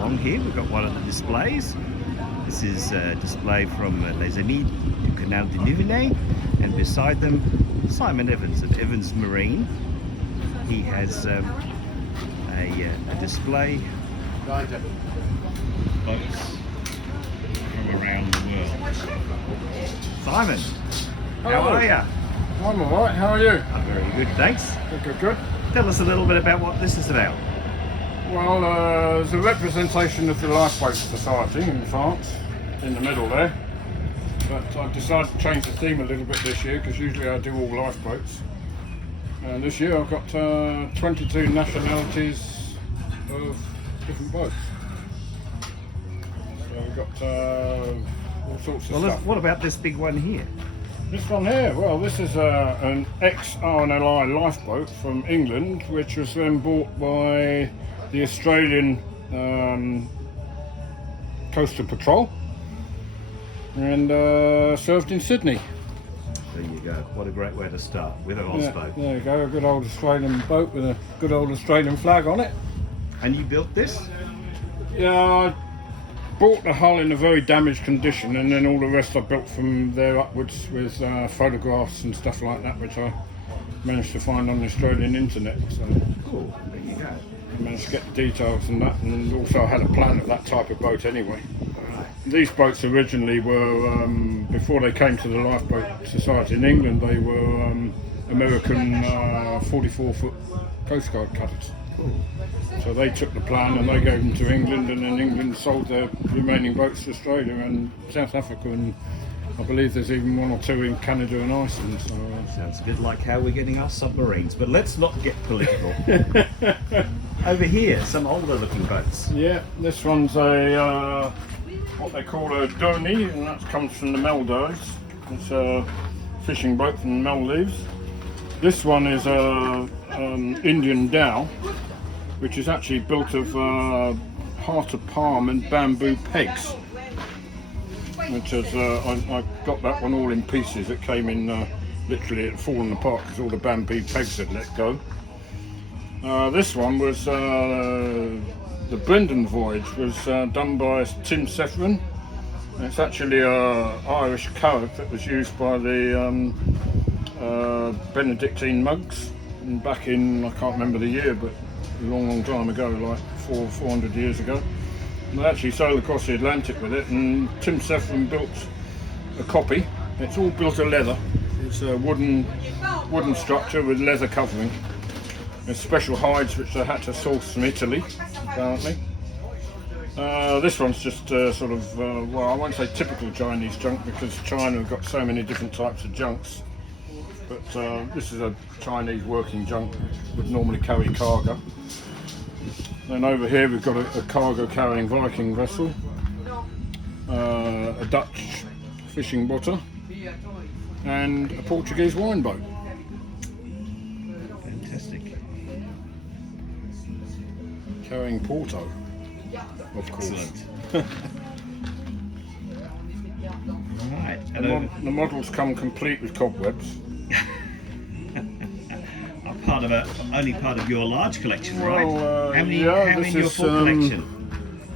along here, we've got one of the displays. This is a display from Les Amis du Canal de Bourgogne, and beside them Simon Evans of Evans Marine. He has a display of boats from around the world. Simon, how are you? I'm alright, how are you? I'm very good, thanks. Good. Tell us a little bit about what this is about. Well, it's a representation of the Lifeboat Society in France, in the middle there. But I decided to change the theme a little bit this year, because usually I do all lifeboats. And this year I've got 22 nationalities of different boats. So we've got all sorts of stuff. What about this big one here? This one here, well, this is an ex-RNLI lifeboat from England, which was then bought by the Australian Coastal Patrol and served in Sydney. There you go. What a great way to start with an Oz boat. There you go, a good old Australian boat with a good old Australian flag on it. And you built this? Yeah, I bought the hull in a very damaged condition, and then all the rest I built from there upwards with photographs and stuff like that, which I managed to find on the Australian internet. So Cool, there you go. I managed to get the details and that, and also I had a plan of that type of boat anyway. Right. These boats originally were, before they came to the Lifeboat Society in England, they were American 44-foot Coast Guard cutters. Cool. So they took the plan and they gave them to England, and then England sold their remaining boats to Australia and South Africa, and I believe there's even one or two in Canada and Iceland. So Sounds a bit like how we're getting our submarines, but let's not get political. Over here, some older looking boats. yeah, this one's a what they call a donie, and that comes from the Maldives. It's a fishing boat from the Maldives. This one is a Indian dhow, which is actually built of heart of palm and bamboo pegs. Which is, I got that one all in pieces. It came in literally, it had fallen apart because all the bamboo pegs had let go. This one was the Brendan voyage was done by Tim Sefferin. It's actually an Irish carrack that was used by the Benedictine monks, and back in, I can't remember the year, but a long time ago, like 400 years ago. And they actually sailed across the Atlantic with it, and Tim Sefferin built a copy. It's all built of leather. It's a wooden structure with leather covering. There's special hides which they had to source from Italy, apparently. This one's just sort of, well, I won't say typical Chinese junk, because China have got so many different types of junks. But this is a Chinese working junk, would normally carry cargo. Then over here we've got a cargo carrying Viking vessel, a Dutch fishing botter, and a Portuguese wine boat. Fantastic. Carrying Porto, of course. Excellent. Right. And The models come complete with cobwebs. only part of your large collection, right? Well, how many yeah, in your full collection?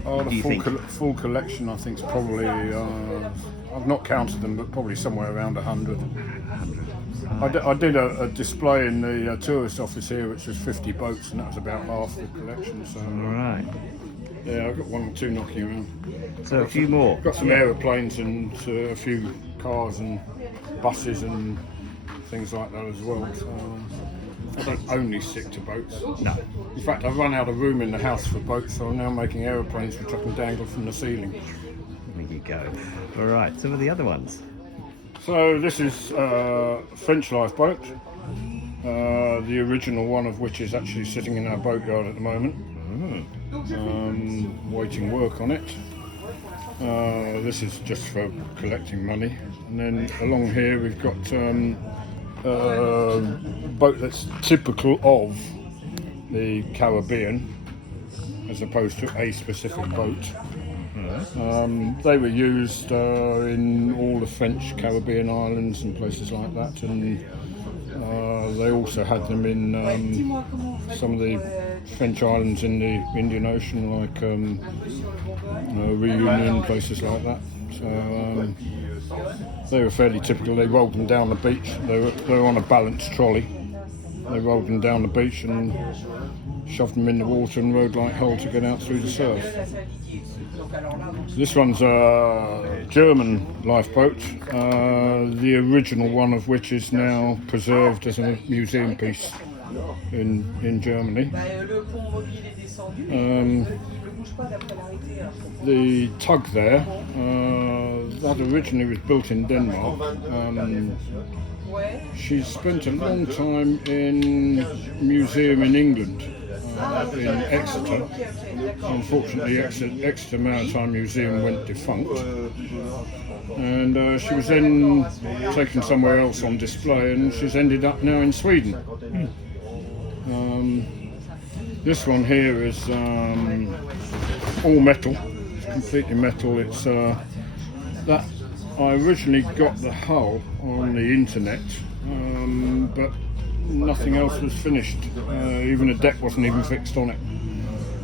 The full collection, I think, is probably, I've not counted them, but probably somewhere around 100. 100. I did a display in the tourist office here, which was 50 boats, and that was about half the collection. So, Right. yeah, I've got one or two knocking around. So a few more. Got some aeroplanes and a few cars and buses and things like that as well. So I don't only stick to boats. No. In fact, I've run out of room in the house for boats, so I'm now making aeroplanes which I can dangle from the ceiling. There you go. All right. Some of the other ones. So this is a French lifeboat, the original one of which is actually sitting in our boatyard at the moment, waiting work on it. This is just for collecting money. And then along here we've got a boat that's typical of the Caribbean as opposed to a specific boat. They were used in all the French Caribbean islands and places like that, and they also had them in some of the French islands in the Indian Ocean, like River Yonne, places like that. So they were fairly typical. They rolled them down the beach. They were on a balanced trolley. They rolled them down the beach and shoved them in the water and rode like hell to get out through the surf. This one's a German lifeboat, the original one of which is now preserved as a museum piece in Germany. The tug there, that originally was built in Denmark. She spent a long time in a museum in England, in Exeter. Unfortunately, Exeter Maritime Museum went defunct, and she was then taken somewhere else on display, and she's ended up now in Sweden. This one here is all metal. It's completely metal. It's that I originally got the hull on the internet, but nothing else was finished. Even a deck wasn't even fixed on it,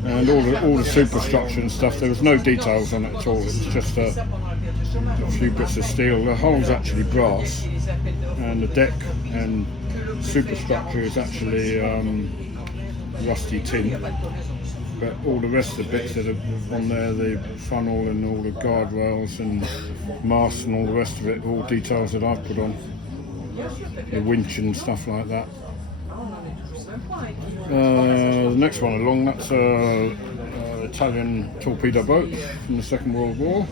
and all the superstructure and stuff. There was no details on it at all. It was just a few bits of steel. The hull's actually brass, and the deck and superstructure is actually rusty tin. But all the rest of the bits that are on there, the funnel and all the guardrails and masts and all the rest of it, all details that I've put on. The winch and stuff like that. The next one along, that's an Italian torpedo boat from the Second World War.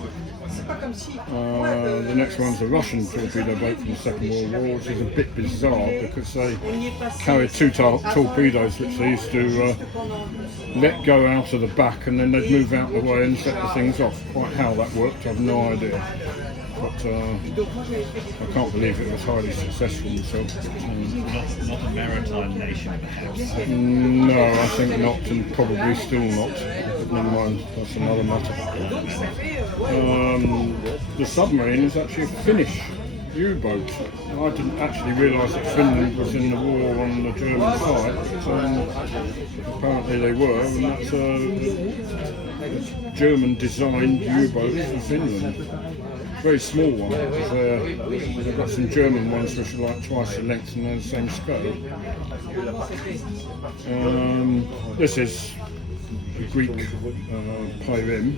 The next one's a Russian torpedo boat from the Second World War, which is a bit bizarre because they carried two torpedoes which they used to let go out of the back, and then they'd move out the way and set the things off. Quite how that worked, I've no idea. But I can't believe it was highly successful myself. Not a maritime nation, perhaps. No, I think not, and probably still not. But never mind, that's another matter. The submarine is actually a Finnish U-boat. I didn't actually realise that Finland was in the war on the German side, but apparently they were, and that's a German-designed U-boat for Finland. Very small one. They've got some German ones which are like twice the length and they're the same scale. This is the Greek Pyrrhim.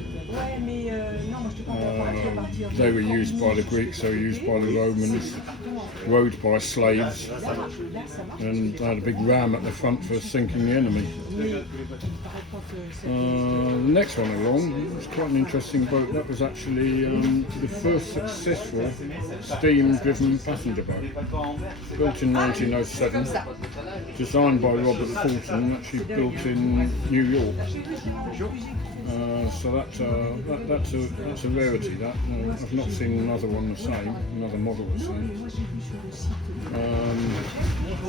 They were used by the Greeks, they were used by the Romans, rowed by slaves, and they had a big ram at the front for sinking the enemy. The next one along was quite an interesting boat. That was actually the first successful steam-driven passenger boat, built in 1907, designed by Robert Fulton, actually built in New York. So that's a rarity. That I've not seen another one the same, another model the same.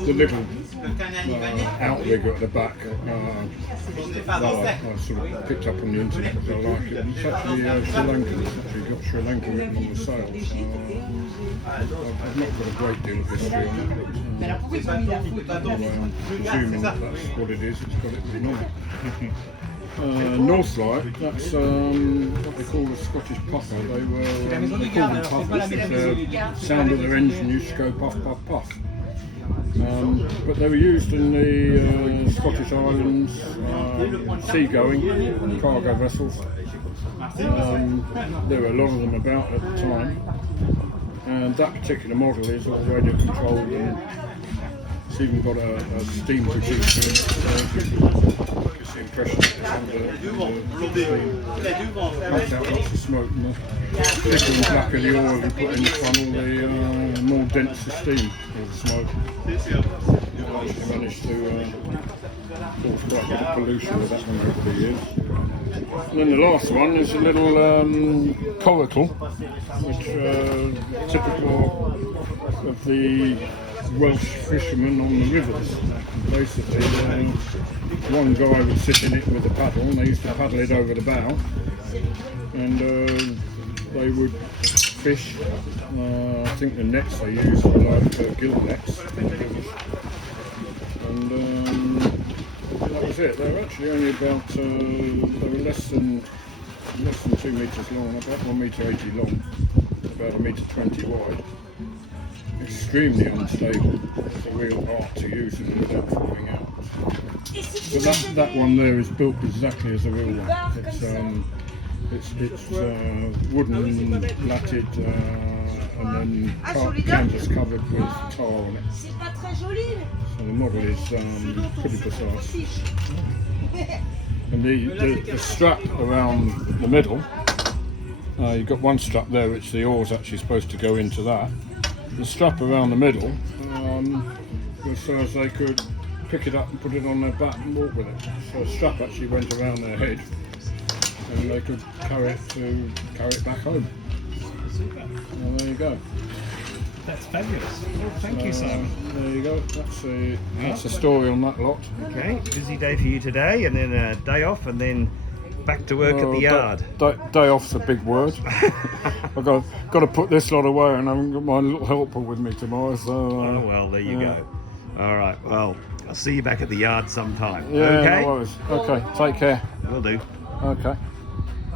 The little outrigger at the back that I sort of picked up on the internet because I like it. It's actually Sri Lankan. It's actually got Sri Lanka written on the sail. I've not got a great deal of history on it, but anyway, I'm presuming that's what it is. It's got it written on it. Northlight, that's what they call the Scottish puffer. They called them puffers because the sound of their engine used to go puff, puff, puff. But they were used in the Scottish Islands, seagoing, cargo vessels. There were a lot of them about at the time. And that particular model is all radio controlled, and it's even got a steam producer. Gives the impression that comes out lots of smoke, and the thicker and blacker the oil you put in the funnel, the more dense the steam or the smoke. Actually managed to cause quite a bit of pollution with that one over the years. And then the last one is a little coracle, which typical of the Welsh fishermen on the rivers. Basically, one guy would sit in it with a paddle, and they used to paddle it over the bow, and they would fish. I think the nets they used were like gill nets, and that was it. They were actually only about, they were less than 2 metres long, about 1 metre 80 long, about 1 metre 20 wide. Extremely unstable. It's a real art to use them without falling out. But that one there is built exactly as a real one. It's wooden, latted, and then canvas covered with tar on it. So the model is pretty precise. And the strap around the middle, you've got one strap there which the oar's actually supposed to go into that. The strap around the middle was so as they could pick it up and put it on their back and walk with it. So the strap actually went around their head and they could carry it back home. Super. Well, there you go. That's fabulous. Well, thank you, Simon. There you go. That's the story on that lot. Okay, busy day for you today, and then a day off, and then back to work at the yard. Day off's a big word. I've got to put this lot away, and I haven't got my little helper with me tomorrow. So. Oh well, there you go. All right. Well, I'll see you back at the yard sometime. Yeah. Okay. No worries. Okay. Take care. Will do. Okay.